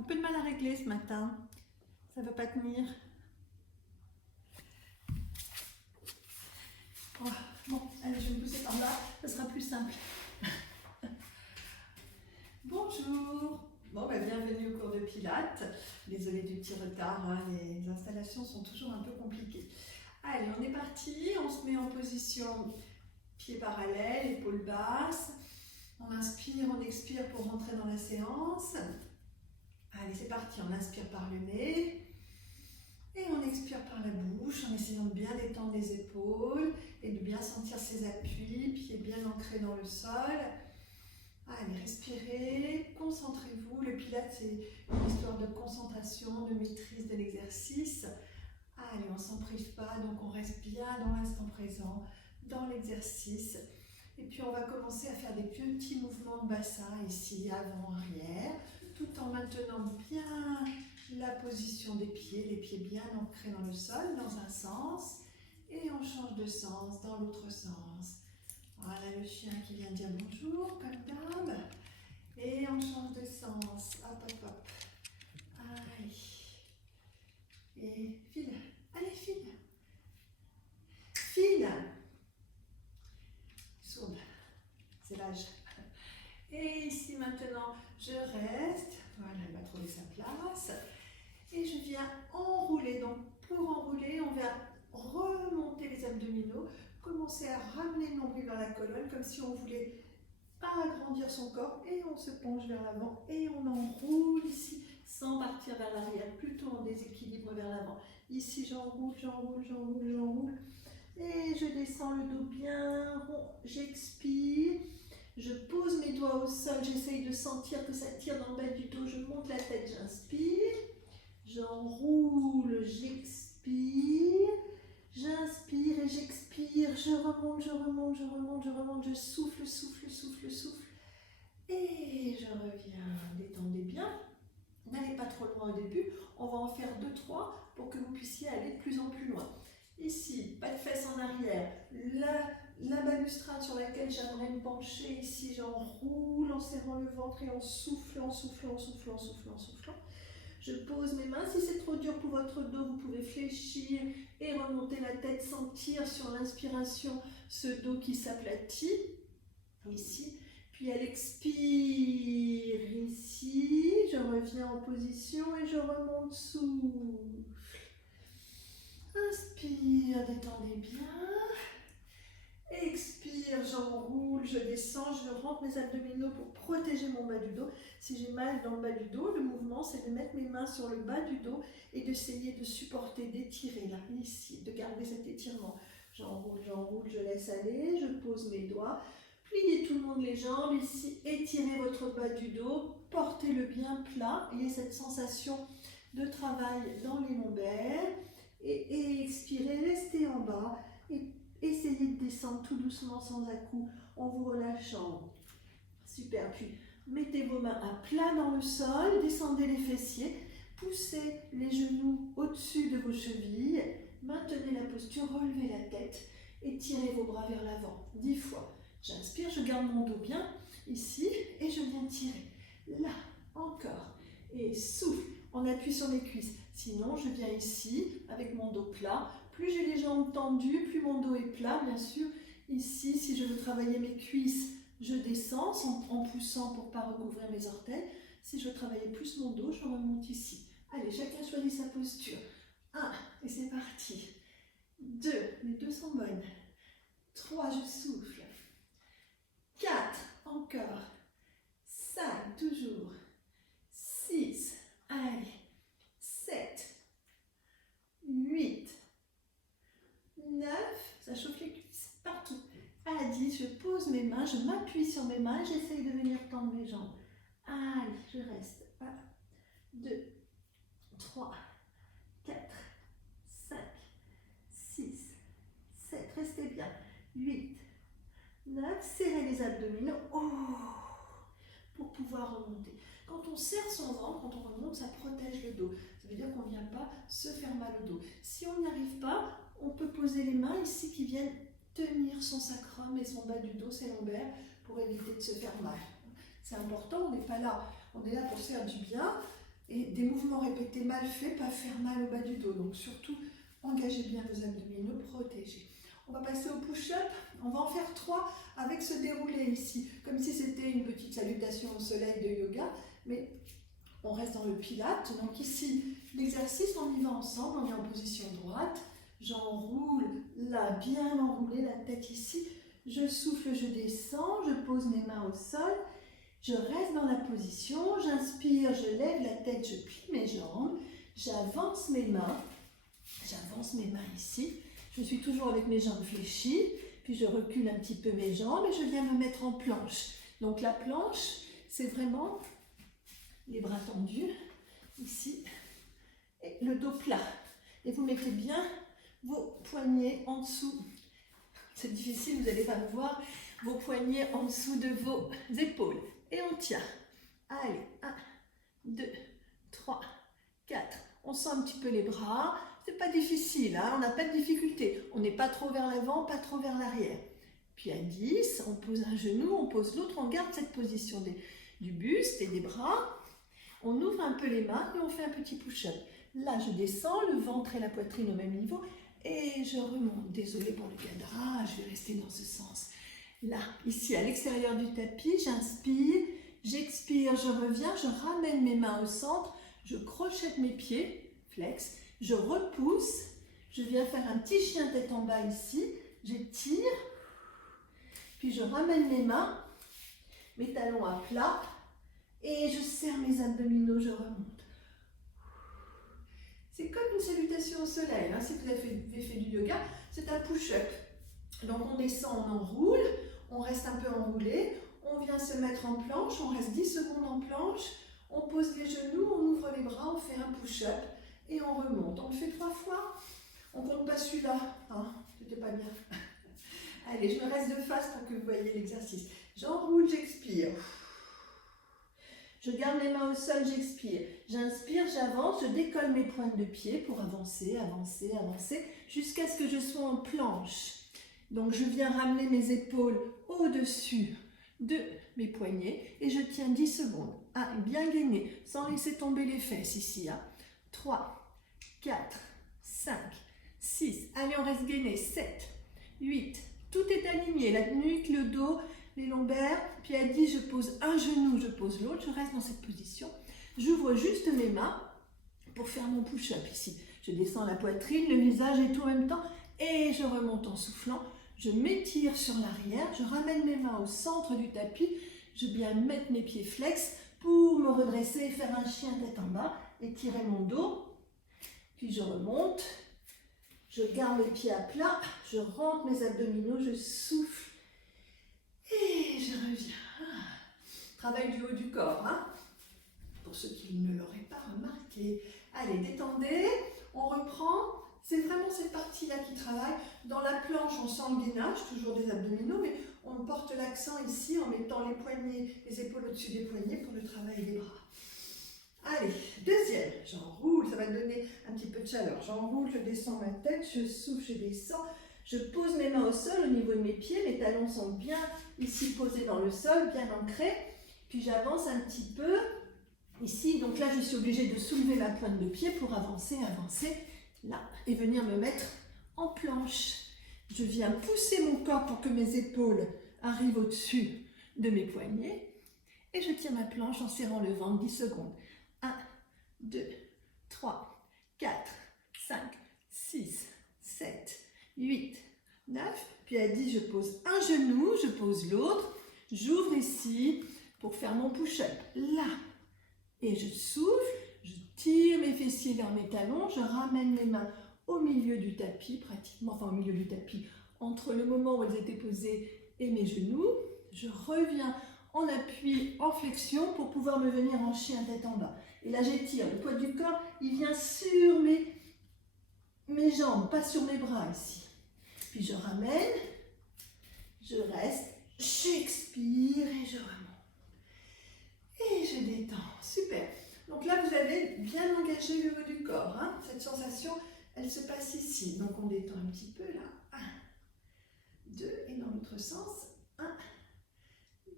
Un peu de mal à régler ce matin. Ça ne veut pas tenir. Oh, bon, allez, je vais me pousser par là. Ça sera plus simple. Bonjour. Bon, bienvenue au cours de Pilates. Désolée du petit retard, hein, les installations sont toujours un peu compliquées. Allez, on est parti. On se met en position pieds parallèles, épaules basses. On inspire, on expire pour rentrer dans la séance. Allez, c'est parti. On inspire par le nez. Et on expire par la bouche en essayant de bien détendre les épaules et de bien sentir ses appuis, pieds bien ancrés dans le sol. Allez, respirez, concentrez-vous. Le Pilates, c'est une histoire de concentration, de maîtrise de l'exercice. Allez, on ne s'en prive pas, donc on reste bien dans l'instant présent, dans l'exercice. Et puis on va commencer à faire des petits mouvements de bassin ici, avant, arrière, tout en maintenant bien la position des pieds, les pieds bien ancrés dans le sol, dans un sens, et on change de sens dans l'autre sens. Voilà le chien qui vient dire bonjour, comme d'hab, et on change de sens, hop, hop, hop, allez, et file, allez, file, file, sourde, c'est l'âge. Et ici maintenant, je reste, voilà, elle va trouver sa place. Et je viens enrouler. Donc pour enrouler, on va remonter les abdominaux, commencer à ramener le nombril vers la colonne, comme si on voulait agrandir son corps. Et on se penche vers l'avant et on enroule ici, sans partir vers l'arrière, plutôt en déséquilibre vers l'avant. Ici, j'enroule, j'enroule, j'enroule, j'enroule. Et je descends le dos bien rond, j'expire. Je pose mes doigts au sol, j'essaye de sentir que ça tire dans le bas du dos, je monte la tête, j'inspire. J'enroule, j'expire, j'inspire et j'expire, je remonte, je remonte, je remonte, je remonte, je souffle, souffle, souffle, souffle. Et je reviens, détendez bien. N'allez pas trop loin au début, on va en faire 2-3 pour que vous puissiez aller de plus en plus loin. Ici, pas de fesses en arrière, la balustrade sur laquelle j'aimerais me pencher, ici j'enroule en serrant le ventre et en soufflant, en soufflant, en soufflant, en soufflant, en soufflant. Je pose mes mains, si c'est trop dur pour votre dos, vous pouvez fléchir et remonter la tête, sentir sur l'inspiration ce dos qui s'aplatit, ici. Puis à l'expire, ici, je reviens en position et je remonte, souffle. Inspire, détendez bien. Expire, j'enroule, je descends, je rentre mes abdominaux pour protéger mon bas du dos. Si j'ai mal dans le bas du dos, le mouvement c'est de mettre mes mains sur le bas du dos et d'essayer de supporter, d'étirer là, ici, de garder cet étirement. J'enroule, j'enroule, je laisse aller, je pose mes doigts. Pliez tout le monde les jambes ici, étirez votre bas du dos, portez-le bien plat, ayez cette sensation de travail dans les lombaires et expirez, restez en bas et essayez de descendre tout doucement sans à-coups en vous relâchant. Super, puis mettez vos mains à plat dans le sol, descendez les fessiers, poussez les genoux au-dessus de vos chevilles, maintenez la posture, relevez la tête et tirez vos bras vers l'avant 10 fois. J'inspire, je garde mon dos bien ici et je viens tirer. Là, encore. Et souffle, on appuie sur mes cuisses. Sinon, je viens ici avec mon dos plat. Plus j'ai les jambes tendues, plus mon dos est plat, bien sûr. Ici, si je veux travailler mes cuisses, je descends en poussant pour ne pas recouvrir mes orteils. Si je veux travailler plus mon dos, je remonte ici. Allez, chacun choisit sa posture. 1, et c'est parti. 2, les deux sont bonnes. 3, je souffle. 4, encore. 5, toujours. 6, allez. 7, 8, 9, ça chauffe les cuisses partout. À 10, je pose mes mains, je m'appuie sur mes mains et j'essaye de venir tendre mes jambes. Allez, je reste. 1, 2, 3, 4, 5, 6, 7, restez bien. 8, 9, serrez les abdominaux. Oh, pour pouvoir remonter. Quand on serre son ventre, quand on remonte, ça protège le dos. Ça veut dire qu'on ne vient pas se faire mal au dos. Si on n'y arrive pas, on peut poser les mains ici qui viennent tenir son sacrum et son bas du dos, ses lombaires, pour éviter de se faire mal. C'est important, on n'est pas là. On est là pour faire du bien Et des mouvements répétés mal faits peuvent faire mal au bas du dos. Donc surtout, engagez bien vos abdominaux, protégez. On va passer au push-up. On va en faire 3 avec ce déroulé ici, comme si c'était une petite salutation au soleil de yoga. Mais on reste dans le pilate. Donc ici, l'exercice, on y va ensemble. On est en position droite. J'enroule là, bien enroulé, la tête ici. Je souffle, je descends, je pose mes mains au sol. Je reste dans la position, j'inspire, je lève la tête, je plie mes jambes, j'avance mes mains ici. Je suis toujours avec mes jambes fléchies, puis je recule un petit peu mes jambes et je viens me mettre en planche. Donc la planche, c'est vraiment les bras tendus, ici, et le dos plat. Et vous mettez bien vos poignets en dessous. C'est difficile, vous n'allez pas me voir. Vos poignets en dessous de vos épaules. Et on tient. Allez, 1, 2, 3, 4. On sent un petit peu les bras. C'est pas difficile, hein, on n'a pas de difficulté. On n'est pas trop vers l'avant, pas trop vers l'arrière. Puis à 10, on pose un genou, on pose l'autre, on garde cette position du buste et des bras. On ouvre un peu les mains et on fait un petit push-up. Là, je descends, le ventre et la poitrine au même niveau. Et je remonte. Désolée pour le cadrage, je vais rester dans ce sens. Là, ici, à l'extérieur du tapis, j'inspire, j'expire, je reviens, je ramène mes mains au centre, je crochette mes pieds, flex, je repousse, je viens faire un petit chien tête en bas ici, j'étire, puis je ramène mes mains, mes talons à plat, et je serre mes abdominaux, je remonte. C'est comme une salutation au soleil, hein. Si vous avez fait du yoga, c'est un push-up. Donc on descend, on enroule, on reste un peu enroulé, on vient se mettre en planche, on reste 10 secondes en planche, on pose les genoux, on ouvre les bras, on fait un push-up et on remonte. On le fait 3 fois, on compte pas celui-là, hein, c'était pas bien. Allez, je me reste de face pour que vous voyez l'exercice. J'enroule, j'expire. Je garde les mains au sol, j'expire. J'inspire, j'avance, je décolle mes pointes de pied pour avancer, avancer, avancer, jusqu'à ce que je sois en planche. Donc je viens ramener mes épaules au-dessus de mes poignets et je tiens 10 secondes. Ah, bien gainer, sans laisser tomber les fesses ici. 3, 4, 5, 6. Allez, on reste gainé. 7, 8. Tout est aligné, la nuque, le dos, les lombaires. Puis à 10, je pose un genou, je pose l'autre. Je reste dans cette position. J'ouvre juste mes mains pour faire mon push-up ici. Je descends la poitrine, le visage et tout en même temps. Et je remonte en soufflant. Je m'étire sur l'arrière, je ramène mes mains au centre du tapis, je viens mettre mes pieds flex pour me redresser et faire un chien tête en bas, étirer mon dos, puis je remonte, je garde les pieds à plat, je rentre mes abdominaux, je souffle et je reviens. Travail du haut du corps, hein, pour ceux qui ne l'auraient pas remarqué. Allez, détendez, on reprend. C'est vraiment cette partie-là qui travaille. Dans la planche, on sent le gainage, toujours des abdominaux, mais on porte l'accent ici en mettant les poignets, les épaules au-dessus des poignets pour le travail des bras. Allez, deuxième, j'enroule, ça va donner un petit peu de chaleur. J'enroule, je descends ma tête, je souffle, je descends. Je pose mes mains au sol au niveau de mes pieds, mes talons sont bien ici posés dans le sol, bien ancrés. Puis j'avance un petit peu ici, donc là je suis obligée de soulever ma pointe de pied pour avancer, avancer. Là, et venir me mettre en planche. Je viens pousser mon corps pour que mes épaules arrivent au-dessus de mes poignets et je tiens ma planche en serrant le ventre 10 secondes. 1, 2, 3, 4, 5, 6, 7, 8, 9. Puis à 10, je pose un genou, je pose l'autre. J'ouvre ici pour faire mon push-up. Là, et je souffle. Je tire mes fessiers vers mes talons, je ramène mes mains au milieu du tapis, pratiquement, enfin au milieu du tapis, entre le moment où elles étaient posées et mes genoux. Je reviens en appui, en flexion pour pouvoir me venir en chien tête en bas. Et là j'étire, le poids du corps, il vient sur mes jambes, pas sur mes bras ici. Puis je ramène, je reste, j'expire et je remonte. Et je détends, super. Donc là, vous avez bien engagé le haut du corps. Hein. Cette sensation, elle se passe ici. Donc on détend un petit peu là. 1, 2, et dans l'autre sens. 1,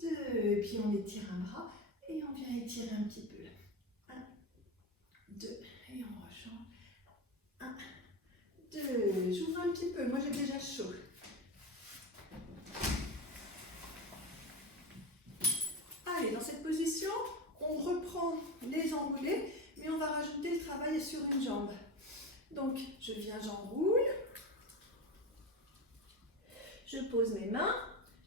2, et puis on étire un bras et on vient étirer un petit peu là. 1, Allez, j'ouvre un petit peu, moi j'ai déjà chaud. Allez, dans cette position, on reprend les enroulés, mais on va rajouter le travail sur une jambe. Donc, je viens, j'enroule. Je pose mes mains,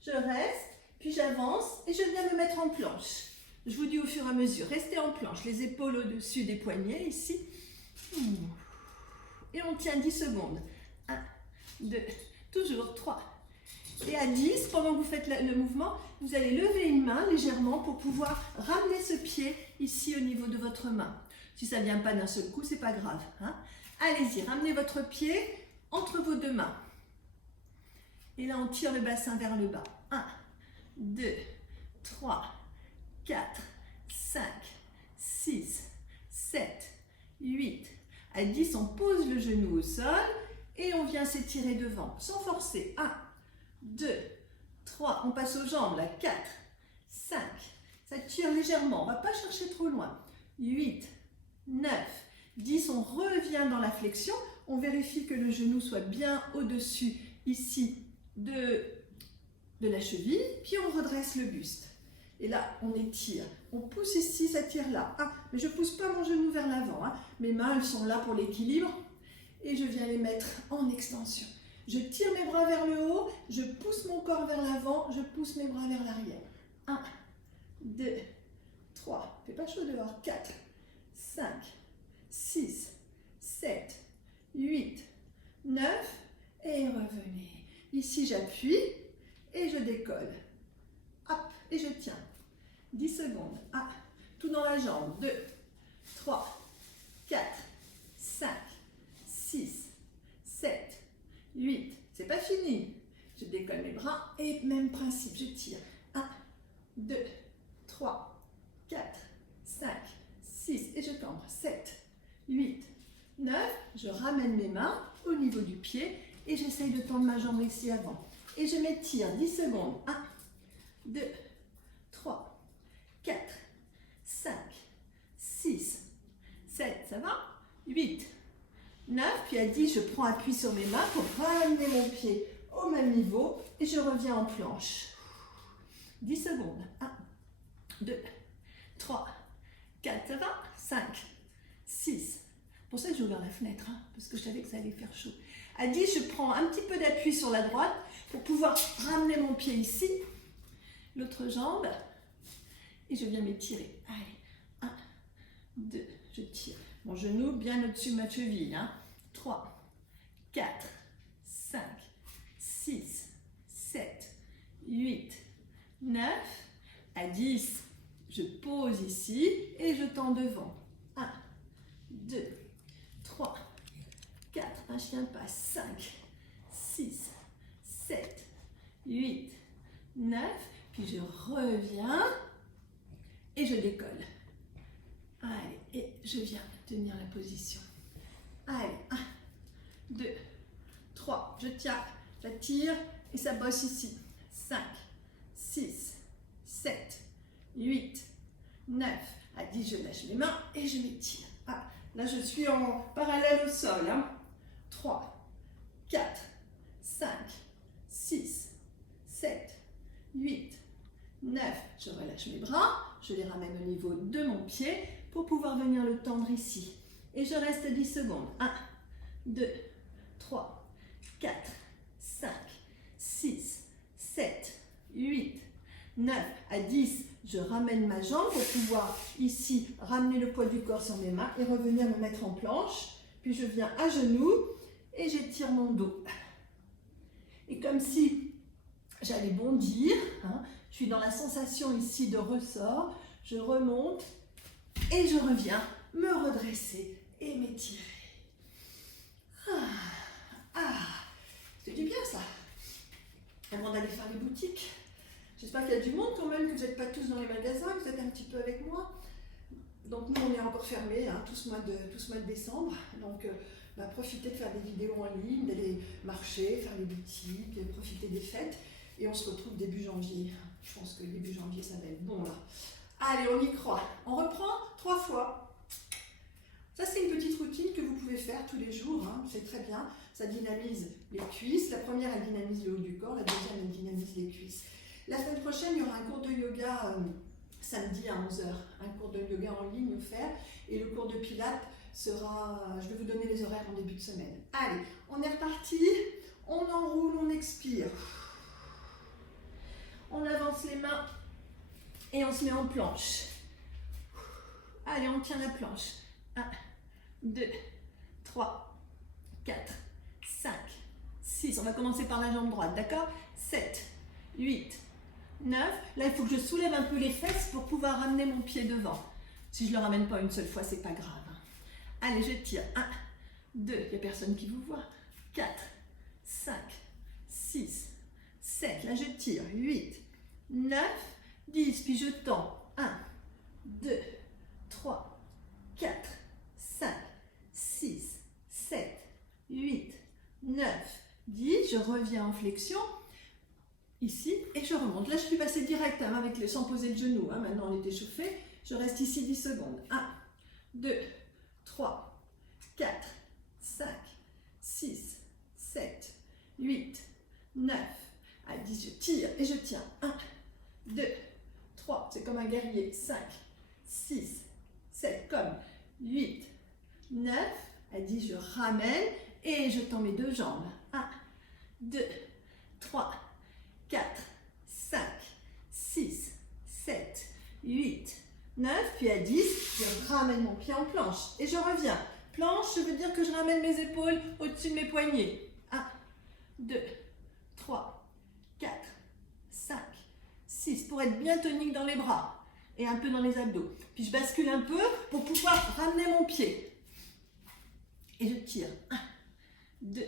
je reste, puis j'avance et je viens me mettre en planche. Je vous dis au fur et à mesure, restez en planche, les épaules au-dessus des poignets, ici. Et on tient 10 secondes. 1, 2, toujours 3. Et à 10, pendant que vous faites le mouvement, vous allez lever une main légèrement pour pouvoir ramener ce pied ici au niveau de votre main. Si ça ne vient pas d'un seul coup, c'est pas grave. Hein? Allez-y, ramenez votre pied entre vos deux mains. Et là, on tire le bassin vers le bas. 1, 2, 3, 4, 5, 6, 7, 8. À 10, on pose le genou au sol et on vient s'étirer devant, sans forcer. 1, 2, 3, on passe aux jambes, là, 4, 5, ça tire légèrement, on ne va pas chercher trop loin. 8, 9, 10, on revient dans la flexion, on vérifie que le genou soit bien au-dessus, ici, de la cheville, puis on redresse le buste. Et là, on étire. On pousse ici, ça tire là. Ah, mais je ne pousse pas mon genou vers l'avant. Hein. Mes mains, elles sont là pour l'équilibre. Et je viens les mettre en extension. Je tire mes bras vers le haut, je pousse mon corps vers l'avant, je pousse mes bras vers l'arrière. 1, 2, 3, il ne fait pas chaud dehors. 4, 5, 6, 7, 8, 9, et revenez. Ici, j'appuie et je décolle. Hop, et je tiens. 10 secondes. 1, tout dans la jambe. 2, 3, 4, 5, 6, 7, 8. C'est pas fini. Je décolle mes bras et même principe, je tire. 1, 2, 3, 4, 5, 6 et je cambre. 7, 8, 9. Je ramène mes mains au niveau du pied et j'essaye de tendre ma jambe ici avant. Et je m'étire 10 secondes. 1, 2, 3, 4, 5, 6, 7, ça va? 8, 9, puis à 10, je prends appui sur mes mains pour ramener mon pied au même niveau et je reviens en planche. 10 secondes. 1, 2, 3, 4, ça va? 5, 6. Pour ça, j'ai ouvert la fenêtre, hein, parce que je savais que ça allait faire chaud. À 10, je prends un petit peu d'appui sur la droite pour pouvoir ramener mon pied ici, l'autre jambe, et je viens m'étirer. Allez, 1, 2, je tire. Mon genou bien au-dessus de ma cheville. Hein. 3, 4, 5, 6, 7, 8, 9. À 10, je pose ici et je tends devant. 1, 2, 3, 4, un chien passe. 5, 6, 7, 8, 9. Puis je reviens et je décolle. Allez, et je viens tenir la position. Allez, 1, 2, 3, je tiens, j'attire et ça bosse ici. 5, 6, 7, 8, 9. À 10, je lâche les mains et je m'étire. Ah, là, je suis en parallèle au sol. Hein. 3, 4, 5, 6, 7, 8, 9. Je relâche mes bras, je les ramène au niveau de mon pied pour pouvoir venir le tendre ici. Et je reste 10 secondes. 1, 2, 3, 4, 5, 6, 7, 8, 9. À 10, je ramène ma jambe pour pouvoir ici ramener le poids du corps sur mes mains et revenir me mettre en planche. Puis je viens à genoux et j'étire mon dos. Et comme si j'allais bondir, hein, je suis dans la sensation ici de ressort, je remonte et je reviens me redresser et m'étirer. C'est du bien ça. Avant d'aller faire les boutiques, j'espère qu'il y a du monde quand même, que vous n'êtes pas tous dans les magasins, que vous êtes un petit peu avec moi. Donc nous on est encore fermés hein, tout ce mois de décembre, donc profitez de faire des vidéos en ligne, d'aller marcher, faire les boutiques, profiter des fêtes et on se retrouve début janvier. Je pense que début janvier ça va être bon là. Allez, on y croit. On reprend 3 fois. Ça c'est une petite routine que vous pouvez faire. faire tous les jours, hein, c'est très bien. Ça dynamise les cuisses. La première, elle dynamise le haut du corps. La deuxième, elle dynamise les cuisses. La semaine prochaine, il y aura un cours de yoga samedi à 11 h. Un cours de yoga en ligne offert. Et le cours de pilates sera... Je vais vous donner les horaires en début de semaine. Allez, on est reparti. On enroule, on expire. On avance les mains et on se met en planche. Allez, on tient la planche. 1, 2, 3, 4, 5, 6. On va commencer par la jambe droite, d'accord? 7, 8, 9. Là, il faut que je soulève un peu les fesses pour pouvoir ramener mon pied devant. Si je ne le ramène pas une seule fois, c'est pas grave. Allez, je tire. 1, 2, il n'y a personne qui vous voit. 4, 5, 6, 7. Là, je tire. 8, 9, 10. Puis je tends. 1, 2, 3, 4, 5, 6, 7, 8, 9, 10. Je reviens en flexion. Ici, et je remonte. Là, je suis passée direct sans poser le genou. Maintenant, on est échauffé. Je reste ici 10 secondes. 1, 2, 3, 4, 5, 6, 7, 8, 9. À 10, je tire et je tiens. 1, 2, 3. C'est comme un guerrier. 5, 6, 7, comme 8, 9. À 10, je ramène et je tends mes deux jambes. 1, 2, 3, 4, 5, 6, 7, 8, 9. Puis à 10, je ramène mon pied en planche et je reviens. Planche, ça veut dire que je ramène mes épaules au-dessus de mes poignets. 1, 2, 3, 4, 5, 6. Pour être bien tonique dans les bras et un peu dans les abdos. Puis je bascule un peu pour pouvoir ramener mon pied. Et je tire. 1, 2,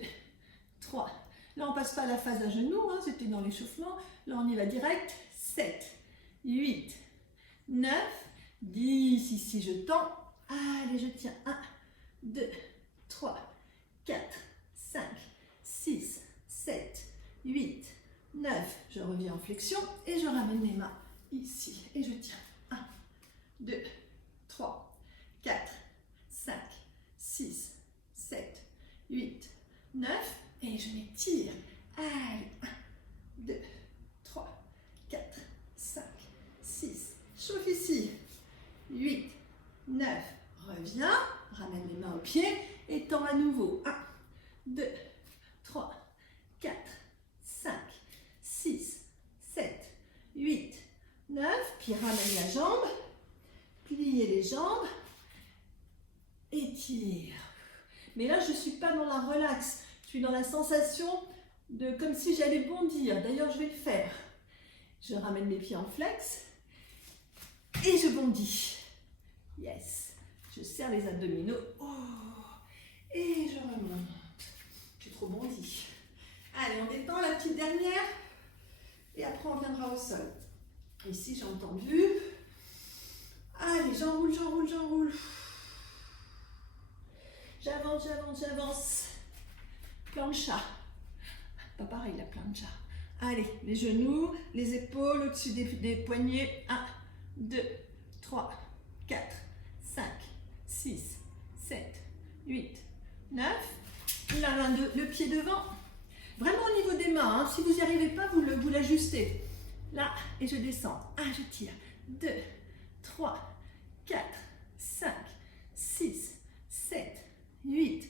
3. Là, on ne passe pas à la phase à genoux, c'était dans l'échauffement. Là, on y va direct. 7, 8, 9, 10. Ici, je tends. Allez, je tiens. 1, 2, 3, 4, 5, 6, 7, 8, 9. Je reviens en flexion et je ramène mes mains ici. Et je tiens. 1, 2, 3, 4, 5, 6, 7, 8, 9. Et je m'étire. Allez, 1, 2, 3, 4, 5, 6. Chauffe ici. 8, 9. Reviens. Ramène les mains au pied et tends à nouveau. 1, 2, 3, 4, 5, 6, 7, 8, 9. Puis ramène la jambe. Pliez les jambes. Étire. Mais là, je ne suis pas dans la relaxe. Je suis dans la sensation de comme si j'allais bondir. D'ailleurs, je vais le faire. Je ramène mes pieds en flex et je bondis. Yes. Je serre les abdominaux. Oh. Et je remonte. J'ai trop bondi. Allez, on détend la petite dernière. Et après, on viendra au sol. Ici, j'ai entendu. Allez, j'enroule, j'enroule, j'enroule. J'avance, j'avance, j'avance. Plancha. Pas pareil la plancha. Allez, les genoux, les épaules au-dessus des poignets. 1, 2, 3, 4, 5, 6, 7, 8, 9. La main le pied devant. Vraiment au niveau des mains. Si vous n'y arrivez pas, vous l'ajustez. Là, et je descends. 1, je tire. 2, 3, 4, 5, 6, 7, 8,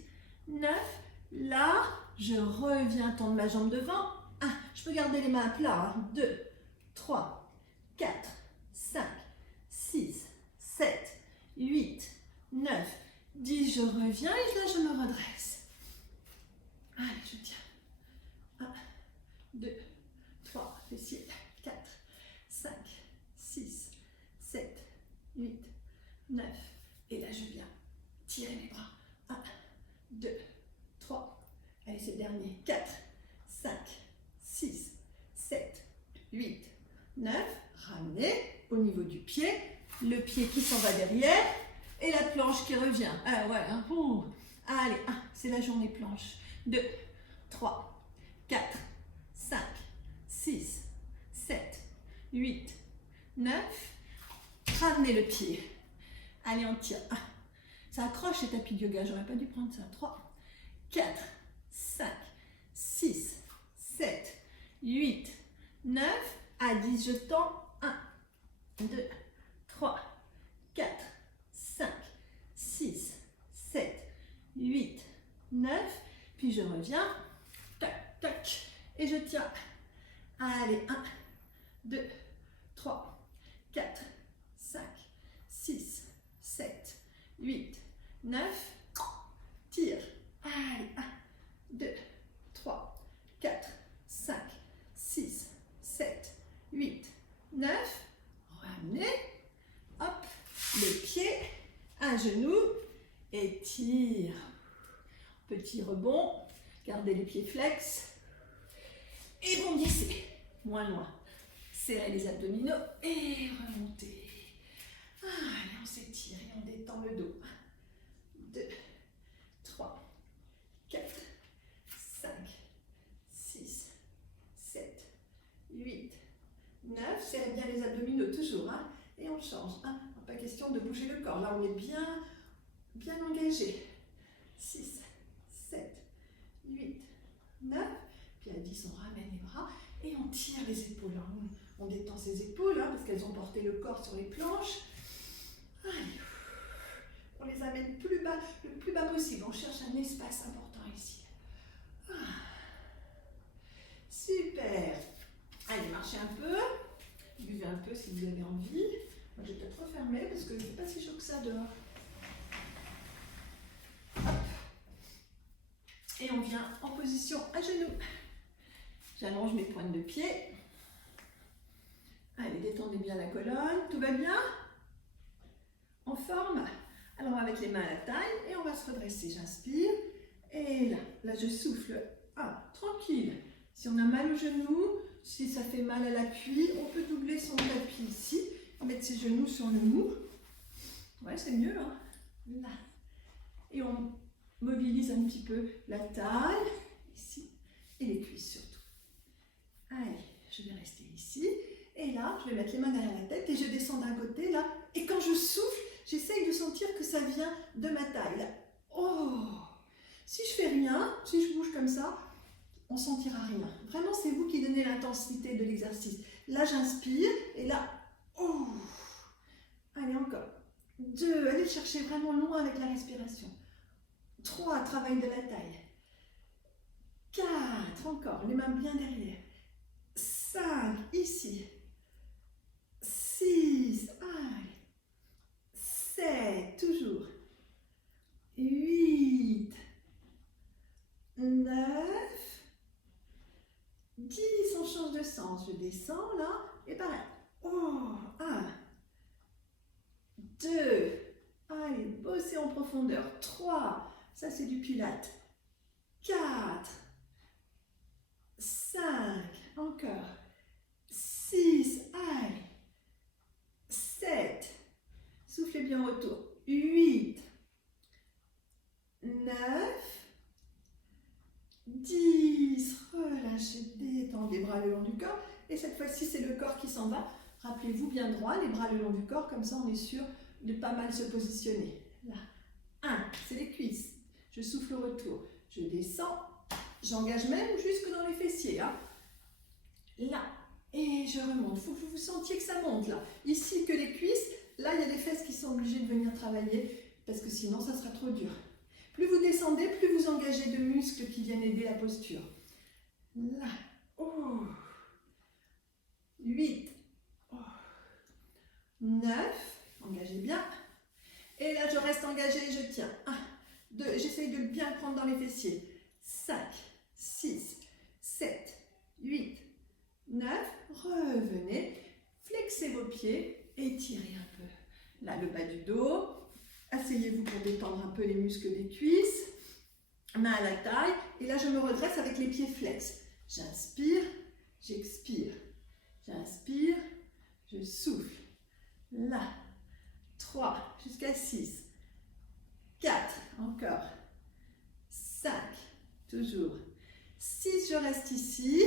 9. Là, je reviens tendre ma jambe devant. 1, je peux garder les mains à plat. 2, 3, 4, 5, 6, 7, 8, 9, 10. Je reviens et là, je me redresse. Allez, je tiens. 1, 2, 3, fessiers. 4, 5, 6, 7, 8, 9. Et là, je viens tirer mes bras. 1, 2, 3. Allez, c'est le dernier. 4, 5, 6, 7, 8, 9. Ramenez au niveau du pied. Le pied qui s'en va derrière. Et la planche qui revient. Ah ouais. Allez, c'est la journée planche. 2, 3, 4, 5, 6, 7, 8, 9. Ramenez le pied. Allez, on tire. Ça accroche ces tapis de yoga, j'aurais pas dû prendre ça. 3, 4, 5, 6, 7, 8, 9, à 10, je tends. 1, 2, 3, 4, 5, 6, 7, 8, 9. Puis je reviens. Tac, tac. Et je tiens. Allez, 1, 2, 3, 4, 5, 6, 7, 8, 9. Tire. Allez, 1, 2, 3, 4, 5, 6, 7, 8, 9. Ramenez. Hop. Le pied, un genou. Et tire. Petit rebond. Gardez les pieds flex. Et bondissez. Moins loin. Serrez les abdominaux et remontez. Allez, on s'étire et on détend le dos. 2, 3, 4, 5, 6, 7, 8, 9. Serrez bien les abdominaux toujours. Hein, et on change. Hein, pas question de bouger le corps. Là, on est bien engagé. 6, 7, 8, 9. Puis à 10, on ramène les bras et on tire les épaules. On détend ses épaules parce qu'elles ont porté le corps sur les planches. Allez. On les amène plus bas, le plus bas possible. On cherche un espace important ici. Super. Allez, marchez un peu. Buvez un peu si vous avez envie. Moi, je vais peut-être refermer parce que c'est pas si chaud que ça dehors. Hop. Et on vient en position à genoux. J'allonge mes pointes de pied. Allez, détendez bien la colonne. Tout va bien? En forme? Alors, on va mettre les mains à la taille et on va se redresser. J'inspire. Et là je souffle. Tranquille. Si on a mal au genou, si ça fait mal à l'appui, on peut doubler son tapis ici. Mettre ses genoux sur le mou. Ouais, c'est mieux, hein? Là. Et on mobilise un petit peu la taille, ici, et les cuisses surtout. Allez, je vais rester ici. Et là, je vais mettre les mains derrière la tête et je descends d'un côté, là. Et quand je souffle, j'essaye de sentir que ça vient de ma taille. Là. Oh! Si je fais rien, si je bouge comme ça, on ne sentira rien. Vraiment, c'est vous qui donnez l'intensité de l'exercice. Là, j'inspire et là, oh! Allez, encore. 2, allez chercher vraiment loin avec la respiration. 3, travail de la taille. 4, encore, les mains bien derrière. 5, ici. 6, allez. 7, toujours. 8, 9, 10, on change de sens. Je descends là, et pareil. Oh, 1, 2, allez, bossez en profondeur. 3, ça c'est du pilate. 4, 5, encore. 6, allez. 7, soufflez bien au retour. 8, 9, 10, relâchez, détendez les bras le long du corps. Et cette fois-ci, c'est le corps qui s'en va. Rappelez-vous, bien droit, les bras le long du corps, comme ça on est sûr de pas mal se positionner. Là, 1, c'est les cuisses. Je souffle au retour. Je descends, j'engage même jusque dans les fessiers. Hein. Là, et je remonte. Il faut que vous sentiez que ça monte là. Ici, que les cuisses. Là, il y a des fesses qui sont obligées de venir travailler parce que sinon, ça sera trop dur. Plus vous descendez, plus vous engagez de muscles qui viennent aider la posture. Là. Oh. 8. Oh. 9. Engagez bien. Et là, je reste engagée et je tiens. 1, 2. J'essaye de bien prendre dans les fessiers. 5, 6, 7, 8, 9. Revenez. Flexez vos pieds. Étirez un peu. Là, le bas du dos. Asseyez-vous pour détendre un peu les muscles des cuisses. Main à la taille. Et là, je me redresse avec les pieds flex. J'inspire, j'expire. J'inspire, je souffle. Là. 3, jusqu'à 6. 4, encore. 5, toujours. 6, je reste ici.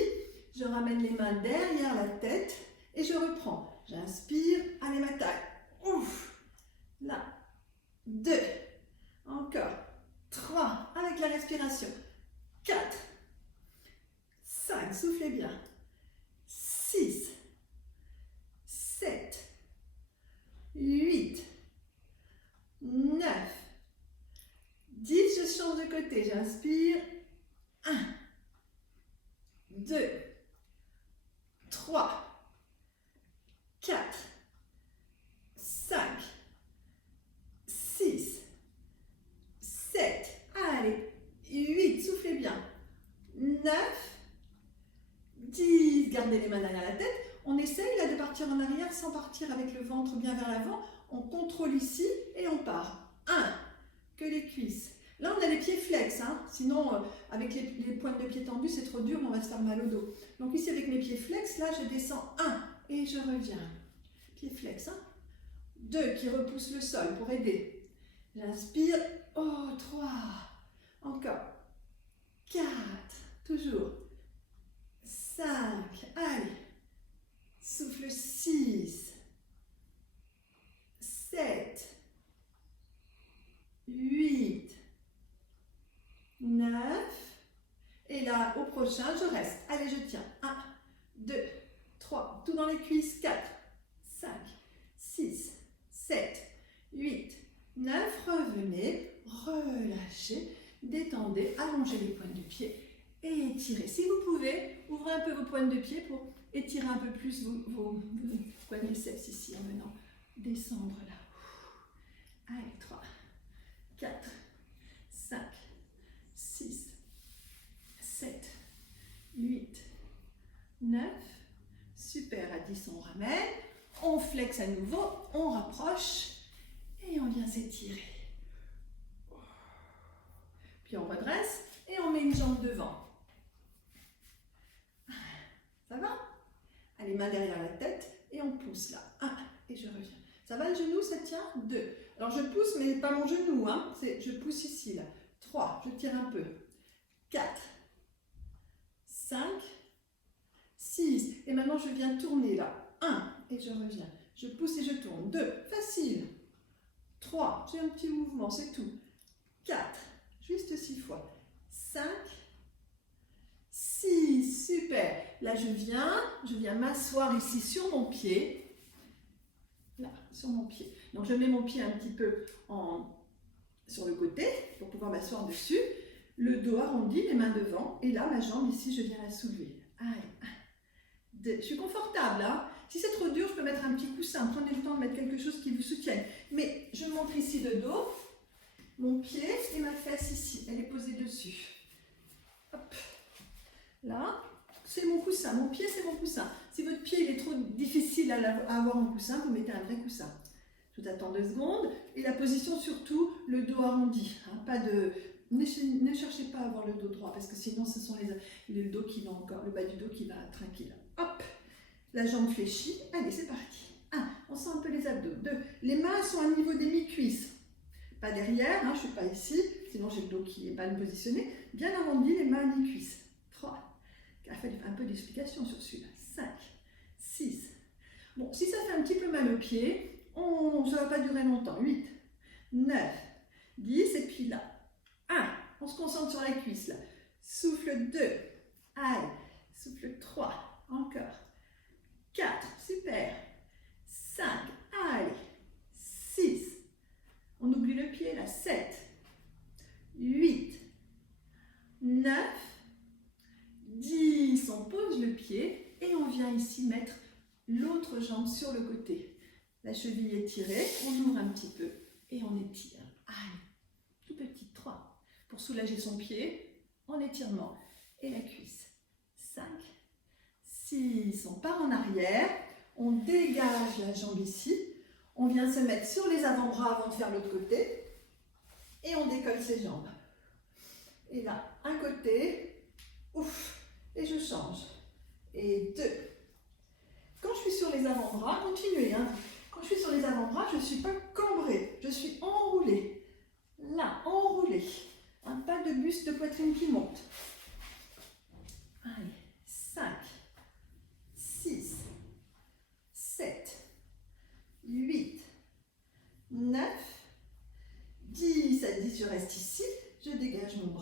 Je ramène les mains derrière la tête. Et je reprends. J'inspire, allez ma taille. Ouf. Là. 2, Encore. 3, avec la respiration. 4, 5, soufflez bien. 6, 7, 8, 9, 10, je change de côté, j'inspire. 1, 2, 3, 4, 5, 6, 7, allez, 8, soufflez bien. 9, 10, gardez les mains derrière la tête. On essaye là de partir en arrière sans partir avec le ventre bien vers l'avant. On contrôle ici et on part. 1, que les cuisses. Là, on a les pieds flex, hein. Sinon, avec les pointes de pied tendues, c'est trop dur, on va se faire mal au dos. Donc ici, avec mes pieds flex, là, je descends 1 et je reviens. Pieds flex, hein. 2 qui repoussent le sol pour aider. J'inspire. Oh, 3. Encore. 4. Toujours. 5. Allez. Souffle 6. 7. 8. 9. Et là, au prochain, je reste. Allez, je tiens. 1, 2, 3. Tout dans les cuisses. 4, 5, 6, 7, 8, 9. Revenez. Relâchez. Détendez. Allongez les pointes de pied. Et étirez. Si vous pouvez, ouvrez un peu vos pointes de pied pour étirer un peu plus vos quadriceps ici en venant descendre là. Allez, 3, 4, 5, 6, 7, 8, 9. Super, à 10, on ramène. On flexe à nouveau, on rapproche et on vient s'étirer. Puis on redresse et on met une jambe devant. Ça va? Allez, main derrière la tête et on pousse là. 1 et je reviens. Ça va le genou, ça tient? 2. Alors je pousse, mais pas mon genou, hein. Je pousse ici, là. 3, je tire un peu. 4, 5, 6. Et maintenant je viens tourner là. 1 et je reviens. Je pousse et je tourne. 2, facile. 3, j'ai un petit mouvement, c'est tout. 4, juste 6 fois. 5, 6, super. Là, je viens m'asseoir ici sur mon pied. Là, sur mon pied. Donc, je mets mon pied un petit peu sur le côté pour pouvoir m'asseoir dessus. Le dos arrondi, les mains devant. Et là, ma jambe ici, je viens la soulever. Allez, 1, 2. Je suis confortable, hein. Si c'est trop dur, je peux mettre un petit coussin. Prenez le temps de mettre quelque chose qui vous soutienne. Mais je montre ici de dos. Mon pied et ma fesse ici. Elle est posée dessus. Hop. Là, c'est mon coussin. Mon pied, c'est mon coussin. Si votre pied il est trop difficile à avoir en coussin, vous mettez un vrai coussin. Je vous attends 2 secondes. Et la position surtout, le dos arrondi. Hein, pas de... Ne cherchez pas à avoir le dos droit parce que sinon, ce sont le dos qui va encore, le bas du dos qui va trinquer là. Hop, la jambe fléchie. Allez, c'est parti. 1, on sent un peu les abdos. 2, les mains sont au niveau des mi-cuisses. Pas derrière, hein, je ne suis pas ici, sinon j'ai le dos qui n'est pas positionné. Bien arrondi, les mains à mi-cuisses. 3, il a fallu un peu d'explication sur celui-là. 5, 6. Bon, si ça fait un petit peu mal au pied, ça ne va pas durer longtemps. 8, 9, 10, et puis là. 1, on se concentre sur la cuisse là. Souffle 2, allez, souffle 3, encore. 4, super. 5, allez. 6, on oublie le pied là. 7, 8, 9, 10, on pose le pied et on vient ici mettre l'autre jambe sur le côté. La cheville étirée, on ouvre un petit peu et on étire. Allez, tout petit, 3. Pour soulager son pied, en étirement. Et la cuisse. 5, 6, on part en arrière, on dégage la jambe ici, on vient se mettre sur les avant-bras avant de faire l'autre côté et on décolle ses jambes. Et là, un côté, ouf, et je change. Et 2. Quand je suis sur les avant-bras, continuez, hein. Quand je suis sur les avant-bras, je ne suis pas cambrée, je suis enroulée. Là, enroulée. Un pas de buste de poitrine qui monte. Allez, 5, 6, 7, 8, 9, 10. À 10, je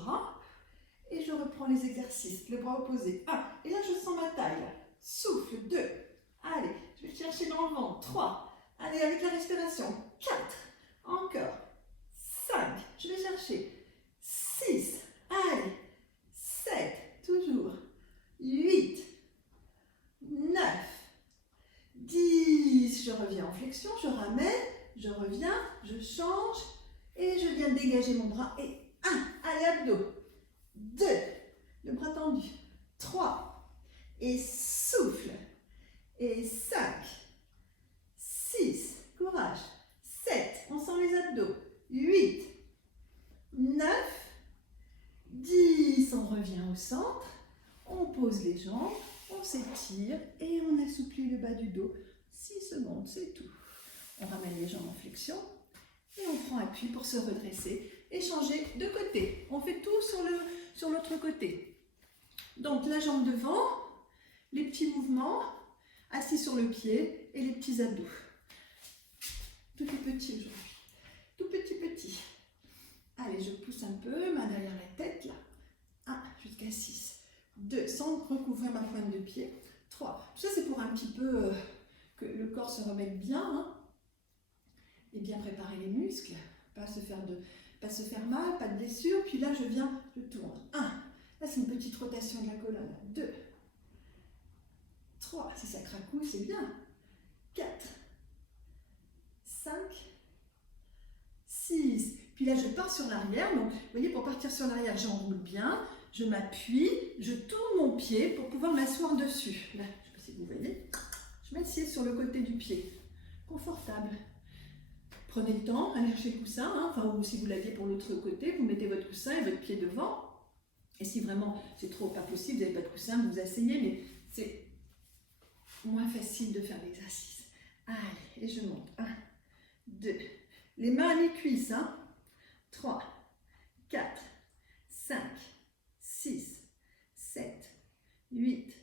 bras et je reprends les exercices, le bras opposé. 1, et là je sens ma taille. Souffle, 2, allez, je vais chercher dans le ventre, 3, allez avec la respiration, 4, encore, 5, je vais chercher, 6, allez, 7, toujours, 8, 9, 10, je reviens en flexion, je ramène, je reviens, je change et je viens dégager mon bras et 1, allez abdos, 2, le bras tendu, 3 et souffle et 5, 6, courage, 7, on sent les abdos, 8, 9, 10, on revient au centre, on pose les jambes, on s'étire et on assouplit le bas du dos. 6 secondes, c'est tout. On ramène les jambes en flexion et on prend appui pour se redresser et changer de côté. On fait tout sur l'autre côté. Donc la jambe devant, les petits mouvements, assis sur le pied et les petits abdos. Tout est petit aujourd'hui. Tout petit. Allez, je pousse un peu, main derrière la tête, là. 1 jusqu'à 6. 2, sans recouvrir ma pointe de pied. 3. Ça, c'est pour un petit peu que le corps se remette bien. Hein, et bien préparer les muscles. Pas se faire mal, pas de blessure. Puis là, je tourne. 1. Là, c'est une petite rotation de la colonne. 2. 3. Si ça cracouille, c'est bien. 4. 5. 6. Puis là, je pars sur l'arrière. Donc, vous voyez, pour partir sur l'arrière, j'enroule bien. Je m'appuie, je tourne mon pied pour pouvoir m'asseoir dessus. Là, je ne sais pas si vous voyez. Je m'assieds sur le côté du pied. Confortable. Prenez le temps, allez chercher le coussin. Hein, enfin, ou si vous l'aviez pour l'autre côté, vous mettez votre coussin et votre pied devant. Et si vraiment c'est trop pas possible, vous n'avez pas de coussin, vous vous asseyez, mais c'est moins facile de faire l'exercice. Allez, et je monte. 1, 2. Les mains à mes cuisses. Hein. 3, 4, 5, 6, 7, 8,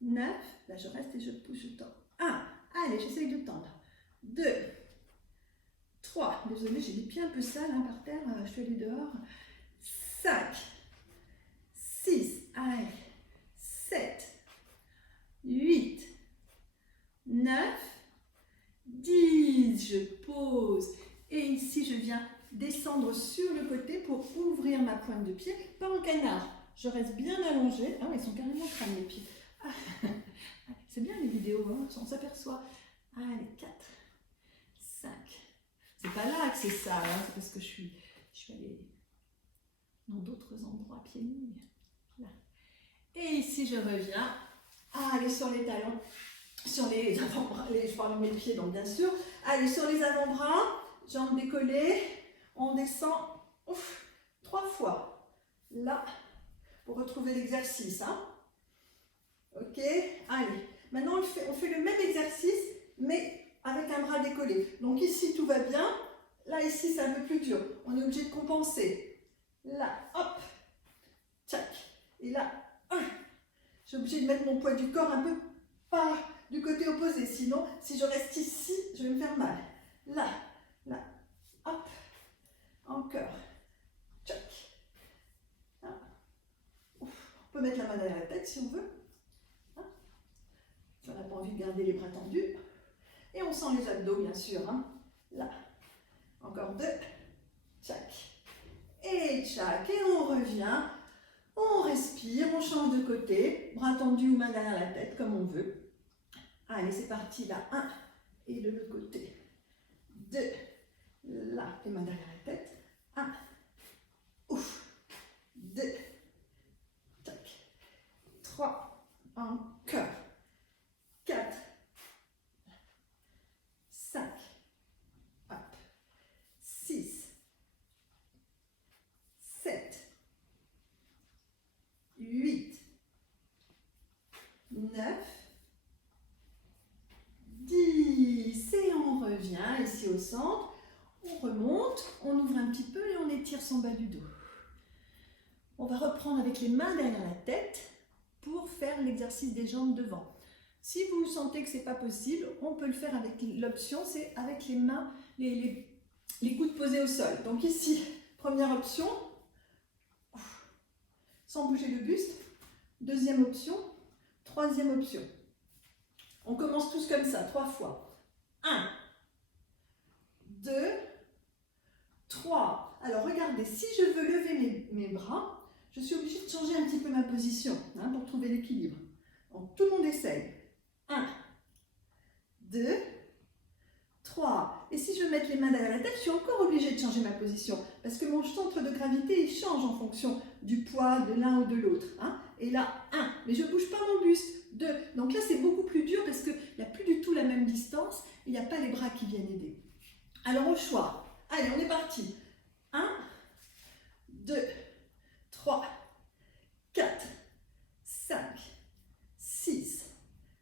9, là je reste et je pousse, je tends. 1, allez, j'essaye de tendre. 2, 3, désolée, j'ai les pieds un peu sales hein, par terre, je suis allée dehors. 5, 6, allez, 7, 8, 9, 10, je pose. Et ici, je viens descendre sur le côté pour ouvrir ma pointe de pied, pas en canard. Je reste bien allongée. Ah oui, ils sont carrément crânes les pieds. Ah. C'est bien les vidéos, hein, on s'aperçoit. Allez, 4, 5. C'est pas là que c'est ça, hein, c'est parce que je suis allée dans d'autres endroits pieds nus. Là. Et ici, je reviens. Allez, sur les talons, sur les avant-bras, je parle de mes pieds, donc bien sûr. Allez, sur les avant-bras, jambes décollées, on descend 3 fois. Là, pour retrouver l'exercice. Hein. Ok, allez. Maintenant, on fait le même exercice, mais avec un bras décollé. Donc ici, tout va bien. Là, ici, c'est un peu plus dur. On est obligé de compenser. Là, hop, tchac. Et là, je suis obligée de mettre mon poids du corps un peu pas du côté opposé. Sinon, si je reste ici, je vais me faire mal. Là, hop, encore. Tchac. On peut mettre la main derrière la tête si on veut. Si on n'a pas envie de garder les bras tendus. Et on sent les abdos, bien sûr. Hein. Là. Encore 2. Tchac. Et tchac. Et on revient. On respire. On change de côté. Bras tendus ou main derrière la tête, comme on veut. Allez, c'est parti. Là. 1. Et de l'autre côté. 2. Là. Les mains derrière la tête. 1. Ouf. 2. Tac. 3. Encore. 4. 5. Hop. 6. 7. 8. 9. 10. Et on revient ici au centre. On remonte, on ouvre un petit peu et on étire son bas du dos. On va reprendre avec les mains derrière la tête pour faire l'exercice des jambes devant. Si vous sentez que ce n'est pas possible, on peut le faire avec l'option, c'est avec les mains, les coudes posés au sol. Donc ici, première option, sans bouger le buste. Deuxième option. Troisième option. On commence tous comme ça, 3 fois. 1, 2, 3. Alors regardez, si je veux lever mes bras, je suis obligée de changer un petit peu ma position pour trouver l'équilibre. Donc tout le monde essaye. 1, 2, 3. Et si je veux mettre les mains derrière la tête, je suis encore obligée de changer ma position. Parce que mon centre de gravité, il change en fonction du poids de l'un ou de l'autre. Et là, 1. Mais je ne bouge pas mon buste. 2. Donc là, c'est beaucoup plus dur parce qu'il n'y a plus du tout la même distance. Il n'y a pas les bras qui viennent aider. Alors au choix. Allez, on est parti. 1, 2, 3, 4, 5, 6,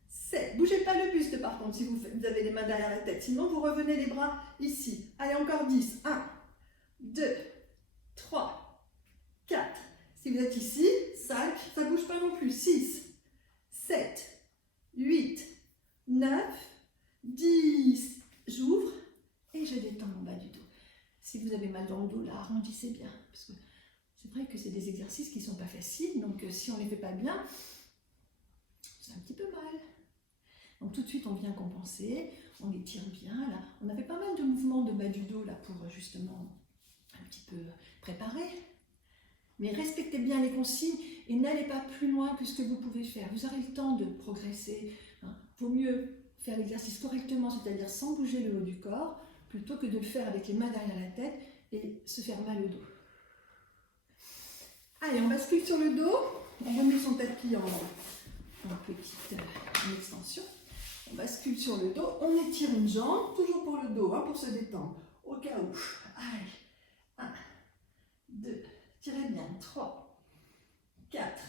7. Bougez pas le buste par contre si vous avez les mains derrière la tête. Sinon, vous revenez les bras ici. Allez, encore 10. 1, 2, 3, 4. Si vous êtes ici, 5. Ça ne bouge pas non plus. 6, 7, 8, 9, 10. J'ouvre et je détends mon bas du dos. Si vous avez mal dans le dos, là, arrondissez bien. Parce que c'est vrai que c'est des exercices qui ne sont pas faciles. Donc, si on ne les fait pas bien, c'est un petit peu mal. Donc, tout de suite, on vient compenser. On étire bien. Là, on avait pas mal de mouvements de bas du dos là, pour justement un petit peu préparer. Mais respectez bien les consignes et n'allez pas plus loin que ce que vous pouvez faire. Vous aurez le temps de progresser. Vaut mieux faire l'exercice correctement, c'est-à-dire sans bouger le haut du corps, plutôt que de le faire avec les mains derrière la tête et se faire mal au dos. Allez, on bascule sur le dos. On remet son tapis en petite extension. On bascule sur le dos. On étire une jambe, toujours pour le dos, pour se détendre. Au cas où. Allez. 1, 2, tirez bien. 3, 4,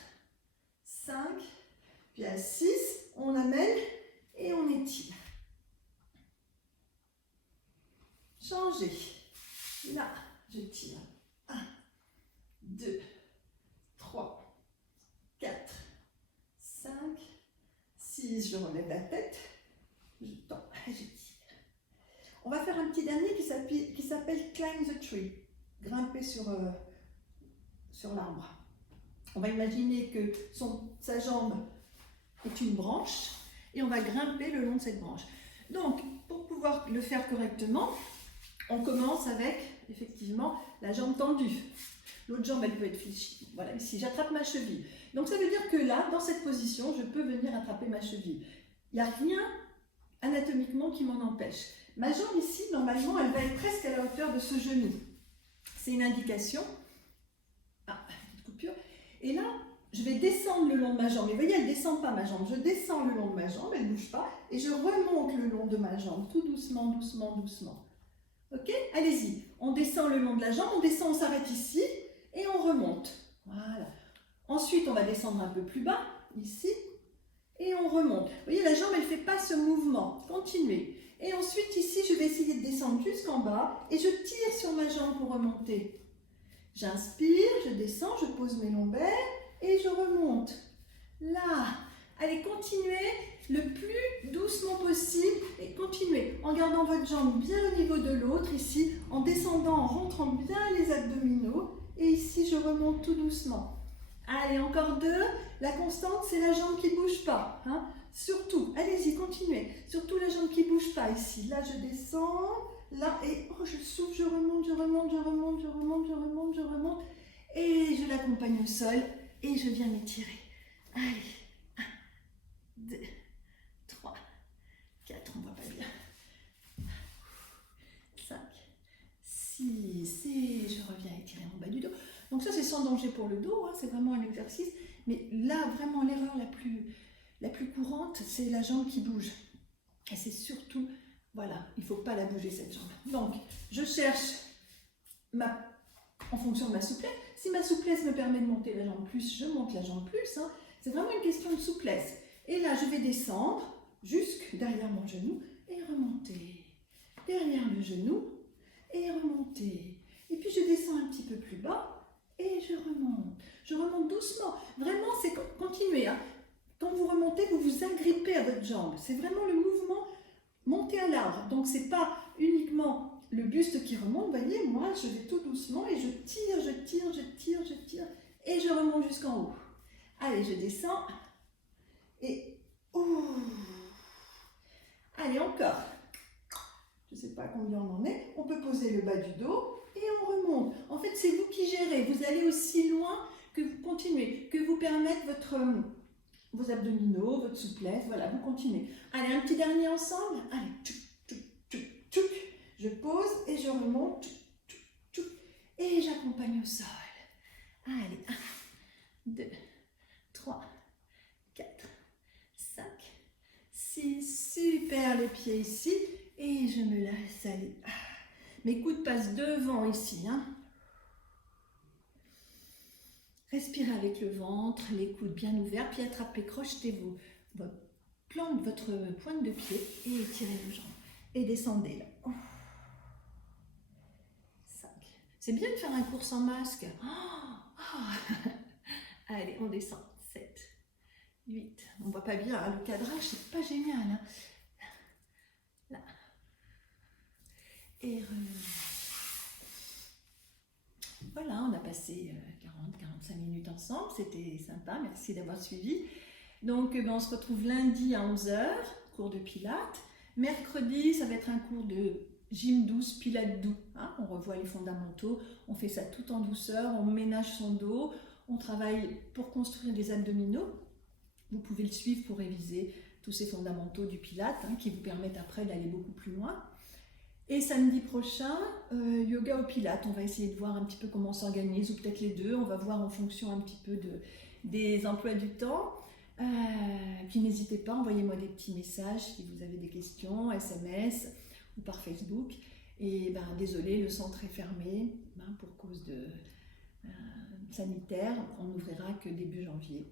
5. Puis à 6, on amène et on étire. Changez. Là, je tire. 1, 2, 3, 4, 5, 6. Je relève la tête. Je tends et je tire. On va faire un petit dernier qui s'appelle Climb the Tree. Grimper sur l'arbre. On va imaginer que sa jambe est une branche et on va grimper le long de cette branche. Donc, pour pouvoir le faire correctement, on commence avec, effectivement, la jambe tendue. L'autre jambe, elle peut être fléchie. Voilà, ici, j'attrape ma cheville. Donc, ça veut dire que là, dans cette position, je peux venir attraper ma cheville. Il n'y a rien anatomiquement qui m'en empêche. Ma jambe ici, normalement, elle va être presque à la hauteur de ce genou. C'est une indication. Petite coupure. Et là, je vais descendre le long de ma jambe. Et vous voyez, elle ne descend pas ma jambe. Je descends le long de ma jambe, elle ne bouge pas. Et je remonte le long de ma jambe, tout doucement, doucement, doucement. Ok? Allez-y. On descend le long de la jambe, on descend, on s'arrête ici et on remonte. Voilà. Ensuite, on va descendre un peu plus bas, ici, et on remonte. Vous voyez, la jambe, elle ne fait pas ce mouvement. Continuez. Et ensuite, ici, je vais essayer de descendre jusqu'en bas et je tire sur ma jambe pour remonter. J'inspire, je descends, je pose mes lombaires et je remonte. Là. Allez, continuez le plus doucement possible et continuez en gardant votre jambe bien au niveau de l'autre, ici, en descendant, en rentrant bien les abdominaux. Et ici, je remonte tout doucement. Allez, encore 2. La constante, c'est la jambe qui ne bouge pas. Surtout, allez-y, continuez. Surtout la jambe qui ne bouge pas ici. Là, je descends. Là, et je souffle, je remonte, je remonte, je remonte, je remonte, je remonte, je remonte. Et je l'accompagne au sol et je viens m'étirer. Allez, 1, 2, 3, 4, on ne voit pas bien. 5, 6, et je reviens étirer mon bas du dos. Donc ça, c'est sans danger pour le dos, c'est vraiment un exercice. Mais là, vraiment, l'erreur la plus courante, c'est la jambe qui bouge. Et c'est surtout... Voilà, il ne faut pas la bouger cette jambe. Donc, je cherche en fonction de ma souplesse. Si ma souplesse me permet de monter la jambe plus, je monte la jambe plus. C'est vraiment une question de souplesse. Et là, je vais descendre jusque derrière mon genou et remonter. Derrière le genou et remonter. Et puis, je descends un petit peu plus bas et je remonte. Je remonte doucement. Vraiment, c'est continuer. Quand vous remontez, vous vous agrippez à votre jambe. C'est vraiment le mouvement monter à l'arbre. Donc, ce n'est pas uniquement le buste qui remonte. Vous voyez, moi, je vais tout doucement et je tire, je tire, je tire, je tire. et je remonte jusqu'en haut. Allez, je descends et ouh. Allez, encore. Je ne sais pas combien on en est. On peut poser le bas du dos et on remonte. En fait, c'est vous qui gérez. Vous allez aussi loin que vous continuez, que vous permettent vos abdominaux, votre souplesse. Voilà, vous continuez. Allez, un petit dernier ensemble. Allez, tchouk, tchouk, tchouk, tchouk. Je pose et je remonte. Tchouk, tchouk, tchouk. Et j'accompagne au sol. Allez, 1, 2, 3, 4, 5, 6. Super, les pieds ici. Et je me laisse aller. Mes coudes passent devant ici. Hein. Respirez avec le ventre, les coudes bien ouverts, puis attrapez, crochetez votre pointe de pied et étirez vos jambes. Et descendez là. 5. C'est bien de faire un cours sans masque. Allez, on descend. 7, 8. On ne voit pas bien, hein, le cadrage, c'est pas génial. Hein. Là. Et voilà, on a passé 40-45 minutes ensemble, c'était sympa, merci d'avoir suivi. Donc on se retrouve lundi à 11 h, cours de pilates. Mercredi, ça va être un cours de gym douce, pilates doux. Hein, on revoit les fondamentaux, on fait ça tout en douceur, on ménage son dos, on travaille pour construire des abdominaux. Vous pouvez le suivre pour réviser tous ces fondamentaux du pilates hein, qui vous permettent après d'aller beaucoup plus loin. Et samedi prochain, yoga au pilates. On va essayer de voir un petit peu comment on s'organise, ou peut-être les deux. On va voir en fonction un petit peu des emplois du temps. Puis n'hésitez pas, envoyez-moi des petits messages si vous avez des questions, SMS ou par Facebook. Et désolé, le centre est fermé pour cause de sanitaire. On n'ouvrira que début janvier.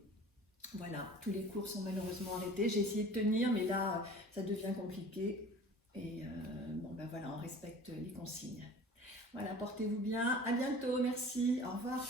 Voilà, tous les cours sont malheureusement arrêtés. J'ai essayé de tenir, mais là, ça devient compliqué. Et voilà, on respecte les consignes. Voilà, portez-vous bien. À bientôt, merci. Au revoir.